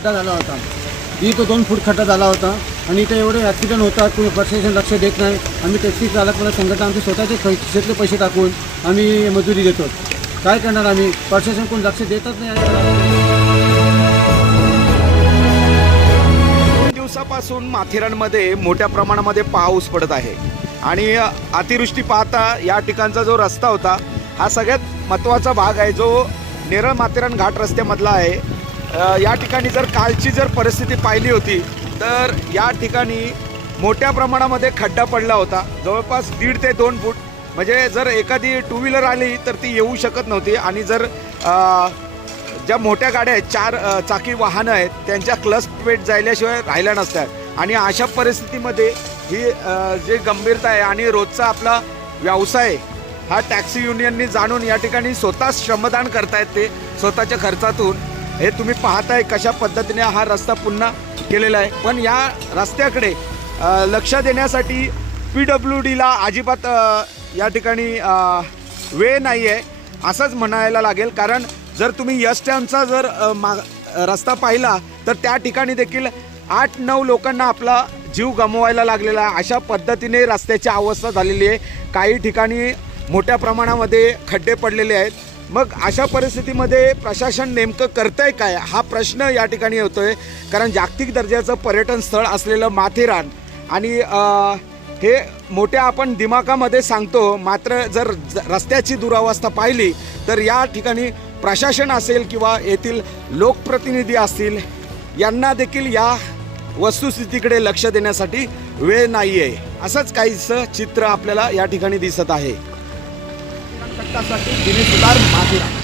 खड्डा झाला होता. इथं दोन फूट खड्डा झाला होता. आणि इथे एवढे ॲक्सिडेंट होतात कोणी प्रशासन लक्ष देत नाही. आम्ही टॅक्सी चालक मला संघटना आमचे स्वतःचे खिशातले पैसे टाकून आम्ही मजुरी देतो. काय करणार आम्ही? प्रशासन कोण लक्ष देतच नाही दोन दिवसापासून माथेरानमध्ये मोठ्या प्रमाणामध्ये पाऊस पडत आहे. आणि अतिवृष्टी पाहता या ठिकाणचा जो रस्ता होता हा सगळ्यात महत्त्वाचा भाग आहे. जो नेरळ माथेरान घाट रस्त्यामधला आहे या ठिकाणी जर कालची जर परिस्थिती पाहिली होती तर या ठिकाणी मोठ्या प्रमाणामध्ये खड्डा पडला होता. जवळपास दीड ते दोन फूट. म्हणजे जर एखादी टू व्हीलर आली तर ती येऊ शकत नव्हती. आणि जर ज्या मोठ्या गाड्या आहेत चार चाकी वाहनं आहेत त्यांच्या क्लच पेट जायल्याशिवाय राहिल्या नसतात आणि अशा परिस्थितीमध्ये ही जे गंभीरता आहे आणि रोजचा आपला व्यवसाय हा टॅक्सी युनियननी जाणून या ठिकाणी स्वतः श्रमदान करतायत ते स्वतःच्या खर्चातून. हे तुम्ही पाहताय कशा पद्धतीने हा रस्ता पुन्हा केलेला आहे. पण या रस्त्याकडे लक्ष देण्यासाठी पी डब्ल्यू डीला अजिबात या ठिकाणी वेळ नाही आहे असंच म्हणायला लागेल. कारण जर तुम्ही यश टॅमचा जर मा रस्ता पाहिला तर त्या ठिकाणी देखील आठ नऊ लोकांना आपला जीव गमवायला लागलेला आहे. अशा पद्धतीने रस्त्याची अवस्था झालेली आहे. काही ठिकाणी मोठ्या प्रमाणामध्ये खड्डे पडलेले आहेत. मग अशा परिस्थितीमध्ये प्रशासन नेमकं करतंय काय? हा प्रश्न या ठिकाणी होतोय कारण जागतिक दर्जाचं पर्यटन स्थळ असलेलं माथेरान आणि हे मोठ्या आपण दिमाकामध्ये सांगतो मात्र जर ज- रस्त्याची दुरावस्था पाहिली तर या ठिकाणी प्रशासन असेल किंवा येथील लोकप्रतिनिधी असतील यांना देखील या वस्तुस्थितीकडे लक्ष देण्यासाठी वेळ नाही आहे असंच काहीसं चित्र आपल्याला या ठिकाणी दिसत आहे. दिनेश सुतार माथेरान.